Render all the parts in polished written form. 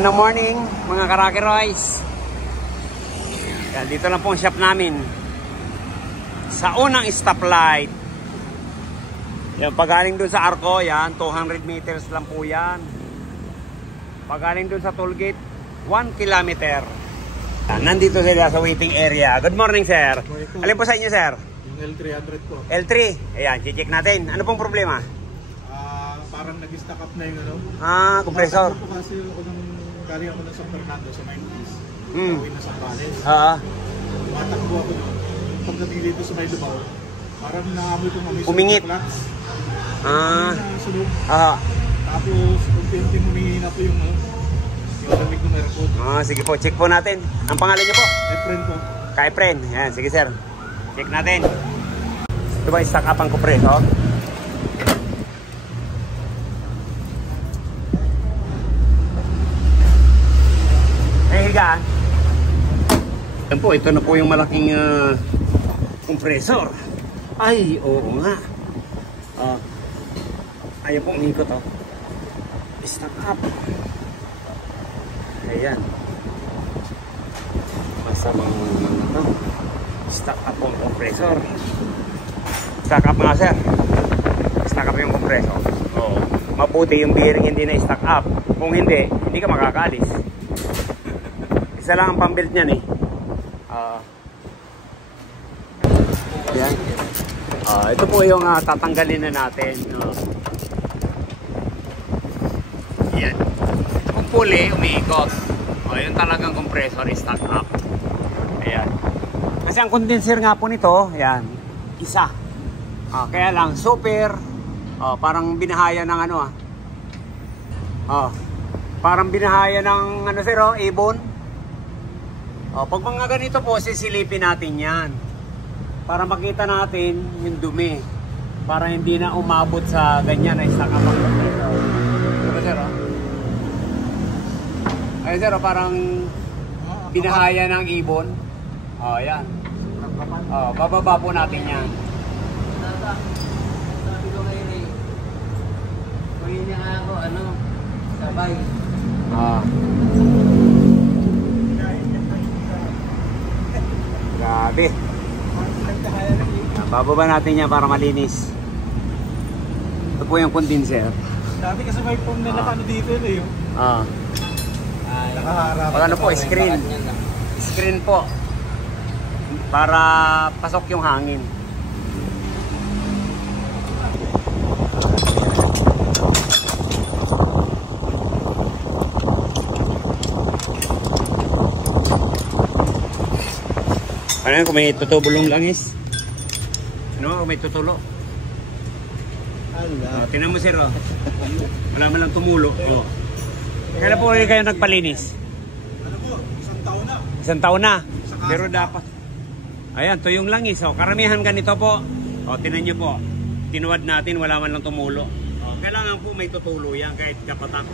Good morning mga Karaki Royce. Yan, dito lang po ang shop namin sa unang stoplight. Yan, pagaling dun sa Arco, yan 200 meters lang po yan. Pagaling dun sa tollgate 1 kilometer. Yan, nandito sila sa waiting area. Good morning sir. Alin po sa inyo sir? Yung L300 po. L3, ayan, check natin. Ano pong problema? Parang nag-stack up na yung ano. Compressor. Ako kasi ako nung galing ako ng San Fernando sa Maynilad. Gawin na sa Bales. Matakbo ako doon. Pagdating dito sa Maynilad, parang naamoy kong amoy umingit. Sunog. Tapos, unti-unti humihina po yung lamig ng aircon. Sige po, check po natin. Ang pangalan niyo po? Efren po. Efren. Yan, sige sir. Check natin. Ito ba stack up ang compressor? Higaan. Yan po, ito na po yung malaking compressor. Ay, oo nga. Ayaw po, umikot oh. Stack up. Ayan. Masamang ito. Stack up ang compressor. Stack up nga sir. Stack up yung compressor. Oo. Mabuti yung bearing hindi na stack up. Kung hindi ka makakaalis. Isa lang ang pambilt niyan eh. Ayan. Ito po yung tatanggalin na natin. Ayan. Kung puli, umiikot. Yung talagang compressor is stuck up. Ayan. Kasi ang condenser nga po nito, ayan, isa. Kaya lang, super, parang binahaya ng ano parang binahaya ng ano sir, ibon. Pag mga ganito po, sisilipin natin yan para makita natin yung dumi, para hindi na umabot sa ganyan na stack up ang compressor. Diba sir? Ay sir, parang binahaya ng ibon. Yan. Bababa po natin yan. Sabi ko ngayon eh, kunin niya ako, sabay. Grabe. Bababa natin yan para malinis. Ito po yung condenser. Dati kasi may phone na nakano dito eh. Nakaharap. Pag ano po, screen. Screen po. Para pasok yung hangin. Ano kung may tutubulong langis? Ano kung may tutulo? Tingnan mo sir, wala man lang tumulo. Kailan po kayo nagpalinis? Ano po? Isang taon na. Isang taon na. Pero dapat. Ayan, to yung langis. Karamihan ganito po. Tingnan nyo po. Tinuwad natin, wala man lang tumulo. Kailangan po may tutulo yan kahit kapatak.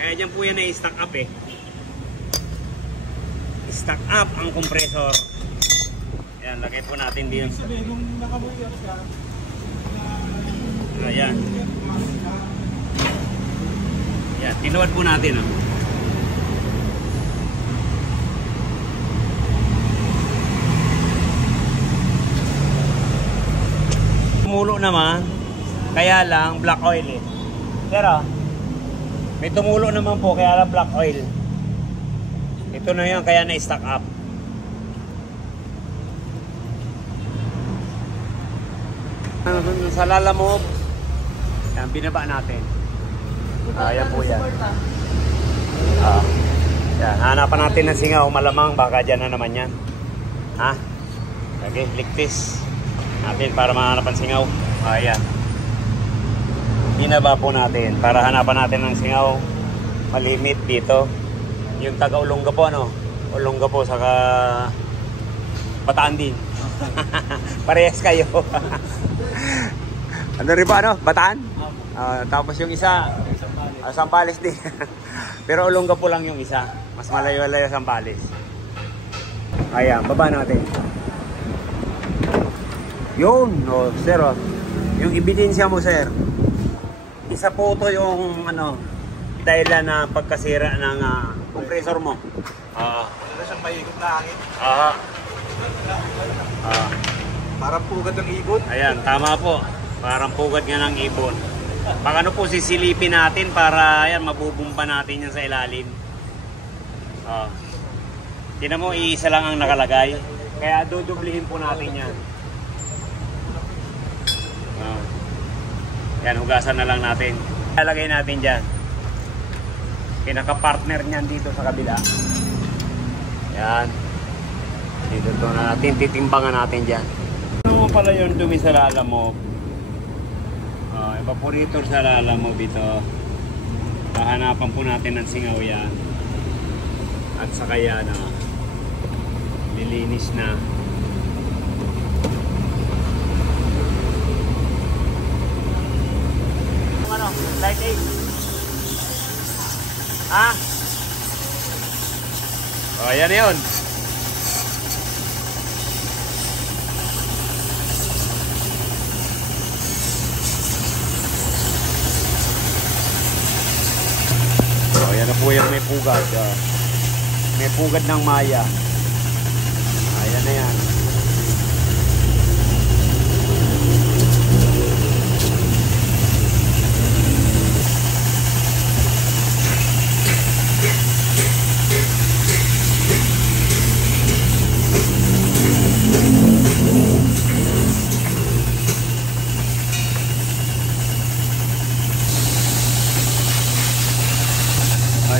Kaya dyan po yan ay stack up eh. Stack up ang compressor. Ayan, lagay po natin din. Nung nakamoy yan siya. Ayan. Ayan, tinuwad po natin. Tumulo naman. Kaya lang black oil eh. Pero may tumulo naman po, kaya lang black oil. Ito na yan, kaya na-stack up. Sa lalamove, yan, binaba natin. Ayan po yan. Yan, hanapan natin ng singaw, malamang, baka dyan na naman yan. Okay, liktis natin para mahanapan singaw. Ayan. Binaba po natin para hanapan natin ng singaw. Malimit dito. Yung taga Olongapo Olongapo saka Bataan din. Parehas kayo. Ano rin ba Bataan? Tapos yung isa Sambales din. Pero Olongapo lang yung isa. Mas malayo-layo Sambales. Ayan, baba natin. Yun, sir. Yung ebidensya mo, sir. Isa po to yung dahilan na pagkasira ng compressor mo. Wala siyang maikot na hangin. Parang pugad ng ibon. Ayan, tama po. Parang pugad nga ng ibon. Baka ano po sisilipin natin para ayan, mabubumpa natin yan sa ilalim. Tingnan mo, iisa lang ang nakalagay. Kaya dudublihin po natin yan. Yan, hugasan na lang natin. Lalagay natin dyan. Pinaka-partner niyan dito sa kabila. Yan. Dito na natin, titimbangan natin dyan. Ano pala yung dumi sa lala mo? Evaporator sa lala mo dito. Hahanapan po natin ng singaw yan. At saka yan, nilinis na. Ano? Light 8. Yan yun. Yan na po yung may pugad. May pugad ng maya. Ayan na yan.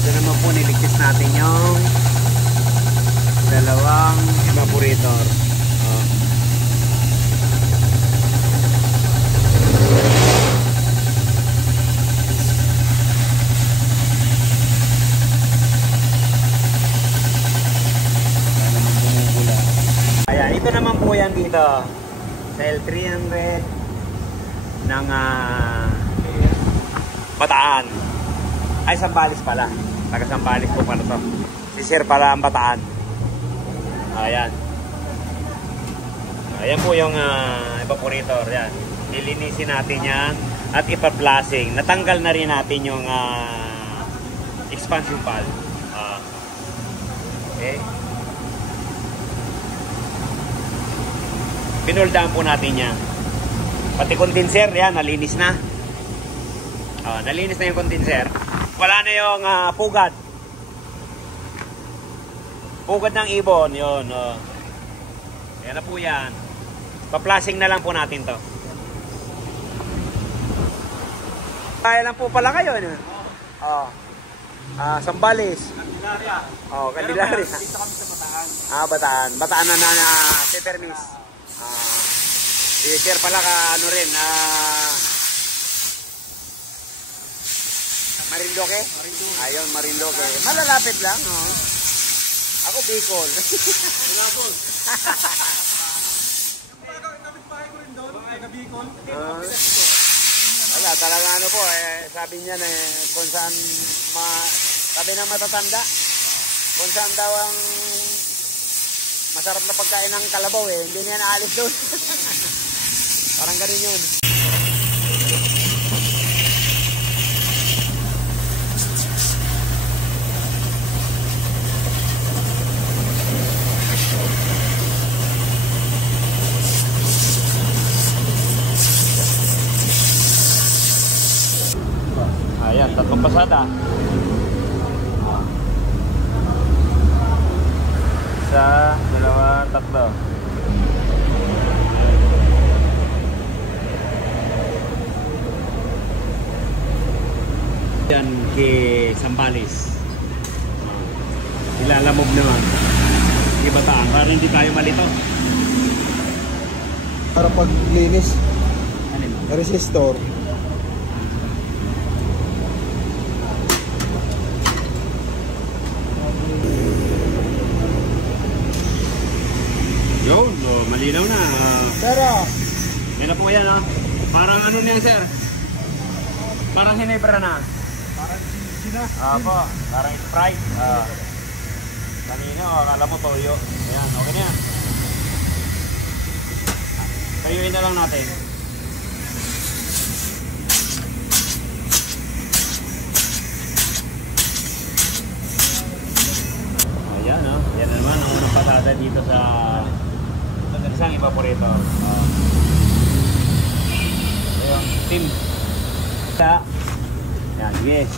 Ito naman po, niligpis natin yung dalawang evaporator. Ayan, ito naman po yan dito sa L300 ng Bataan. Ay, Sambales pala. Taga Sambales po pala to. Si Sir pala ang Bataan. Ayan. Ayan po yung evaporator. Yan. Lilinisin natin yan at ipa-blasting. Natanggal na rin natin yung expansion valve. Okay. Pinuldahan po natin yan. Pati condenser, yan, nalinis na. Nalinis na yung condenser. Wala na yung pugad. Pugad ng ibon, yun. Yan na po yan. Pa-plasing na lang po natin to. Kaya lang po pala kayo. Sambales. Candelaria. Candelaria. Dito kami sa Bataan. Bataan. Bataan na Pepermis. Share pala ka ano rin. Marindoque? Ayun, Marindoque. Malalapit lang. Ako Bicol. Wala po. Kapit-bahay ko rin doon. Taga Bicol. Wala, talaga ano po. Sabi niya kung saan sabi ng matatanda. Kung saan daw ang masarap na pagkain ng kalabaw hindi niya naalis doon. Parang ganun yun. Ayan, tatlong pasada. Isa, dalawa, tatlo. Yan kay Sambales. Ilalamog naman. Kay Bataan, para hindi tayo malito. Para paglinis. Resistor. Yun, malinaw na. Pero, Yan na po yan, Parang ano niyan, sir? Parang Hinebra na. parang sina. Po, parang Sprite. Kanina, akala mo toyo. Ayan, okay na yan. Kayuin na lang natin. ito. Ayun, team. Yan, yes.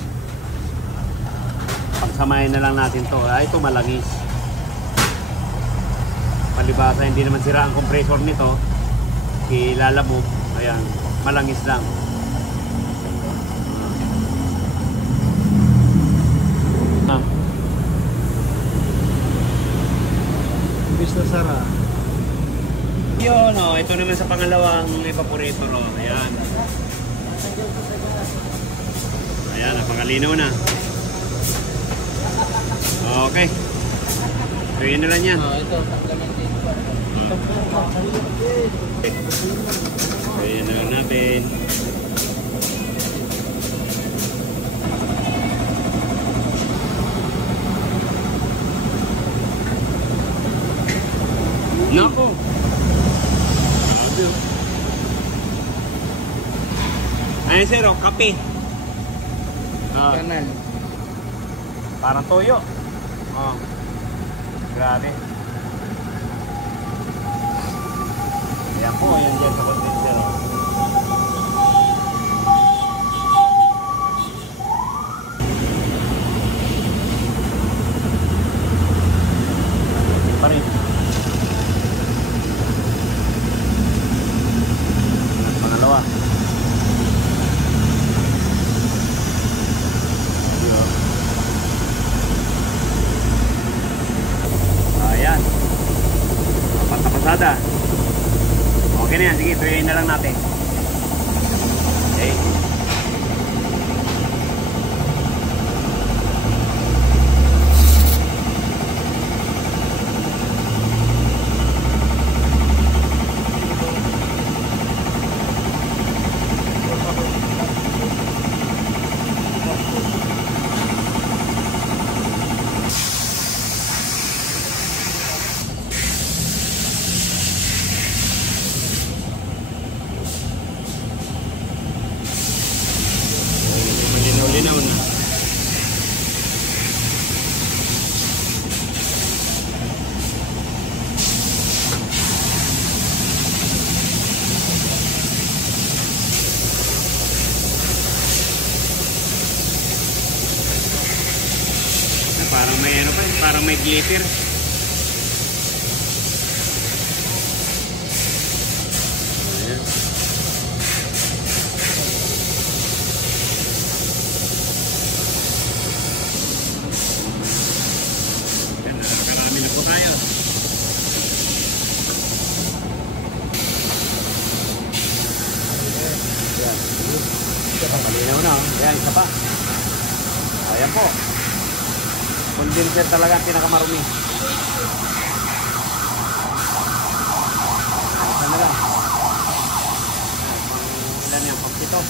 Pagsamahin na lang natin to. Ito malangis. Palibasa, hindi naman sira ang compressor nito. Ilalabog. Ayan, malangis lang. Imbis na sara. Yun, oh, ito naman sa pangalawang evaporator. Oh. Ayan. Ayan, napangalinaw na. Okay. So, yun na lang yan. Ito, supplemented. So, yun na lang natin. Nako. Ayun sir, oh, kape. Kanal. Parang toyo. Oh. Grabe. Ayan po, yan dyan sa condenser. Oh. Pa rin. Pangalawa. Ayan. Apat na pasada. Okay na yan. Sige, tuloyin na lang natin. Okay. Malinaw na. Parang may ano pa, parang may glitter. Ayan. Nakarami na po tayo. Ayan. Malinaw na. Ayan, isa pa. Ayan po. Condenser talaga ang pinakamarumi. Ayan na lang. Ilan yan? Pagpito.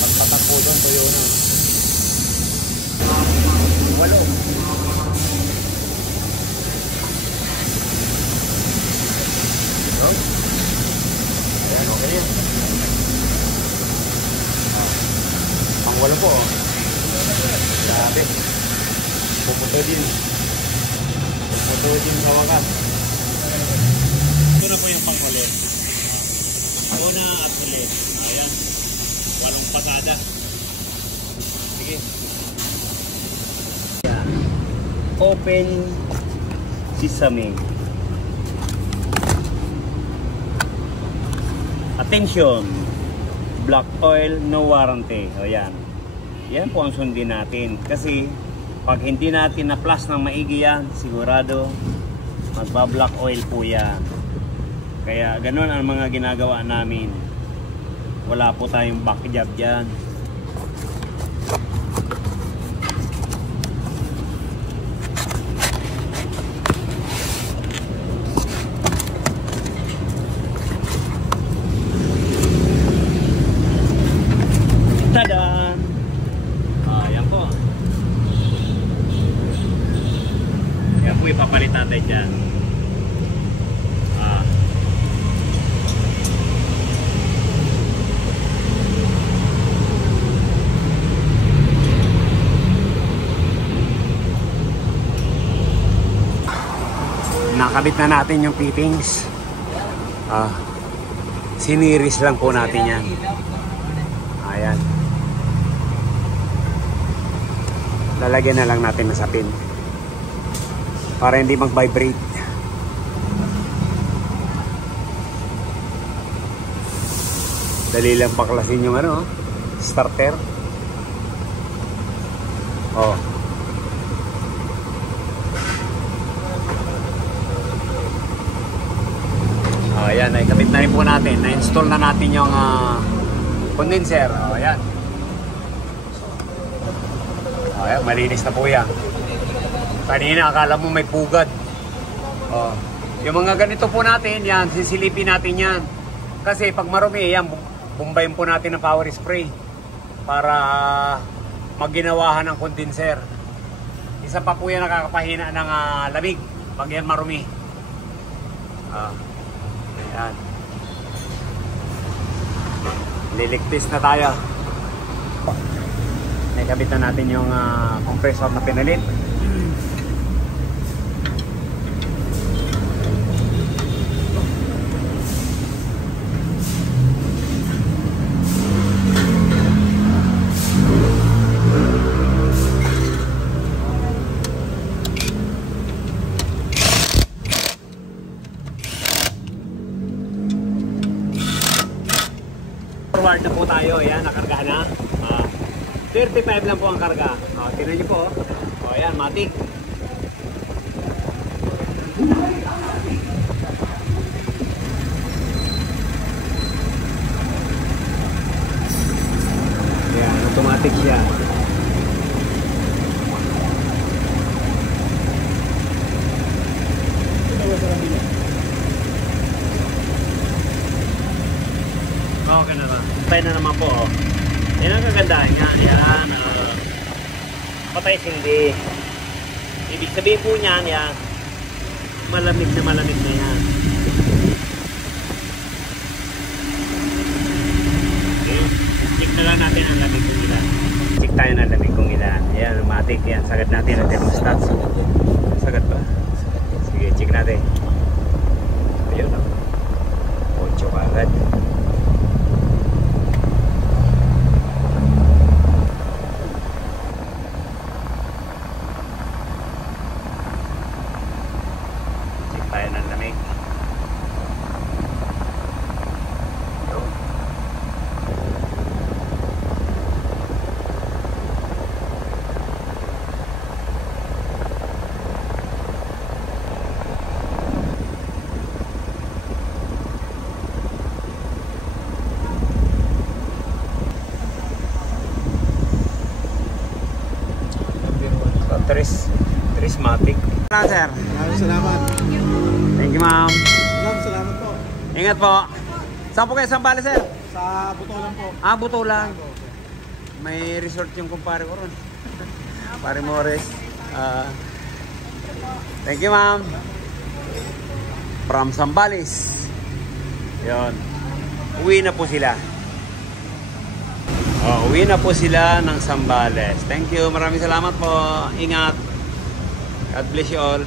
Pagpatak po doon, tuyo na. 8. Ayan, okay yan. Pang 8 po. Grabe. Pupunta din. Pupunta din sa wakas. Ito na po yung pang-ulit. Una at ulit. Ayan. 8 pasada. Sige. Open sesame. Attention. Black oil, no warranty. O yan. Yan po ang sundin natin. Kasi pag hindi natin na-plus ng maigi yan, sigurado magba-black oil po yan. Kaya ganun ang mga ginagawa namin. Wala po tayong back job dyan. Tada! Ayan po. Yan po ipapalit natin dyan. Nakabit na natin yung fittings. Siniris lang po natin yan. Ayan. Lalagyan na lang natin na sapin para hindi mag-vibrate. Dali lang paklasin yung ano, starter. Oh. Ayan, nakikabit na rin po natin. Na-install na natin yung condenser. Ayan. Ayan, malinis na po yan. Kanina akala mo may pugad. Yung mga ganito po natin, yan, sisilipin natin yan. Kasi pag marumi, yan, bumbayin po natin ng power spray para magginawahan ng condenser. Isa pa po yan nakakapahina ng lamig pag yan marumi. Ayan. Liligpis na tayo. Nakabit na natin yung compressor na pinalit. Forward na po tayo. Ayan, nakarga na. 35 lang po ang karga. Tingnan nyo po. Ayan, matik. Ayan, automatic siya. Okay na ba? Patay na naman po. Yan ang kagandahan niya. Yan. Patay hindi. Ibig sabihin po niyan, yan. Malamig na yan. Okay. Check na lang natin ang lamig kung ilan. Check tayo ng lamig kung ilan. Yan, automatic yan. Sagad natin ang thermostat. Sagad ba? Sige, check natin. Ayun. 8 agad. Tayo ng lamig. Trismatic. Sir. Salamat. Thank you, ma'am. Salamat po. Ingat po. Saan po kayo Sambales, sir? Sa Butolan po. Butolan. May resort yung kumpare ko ron. Pare Morris. Thank you, ma'am. From Sambales. Yun. Uwi na po sila. Uwi na po sila ng Sambales. Thank you. Maraming salamat po. Ingat. God bless you all.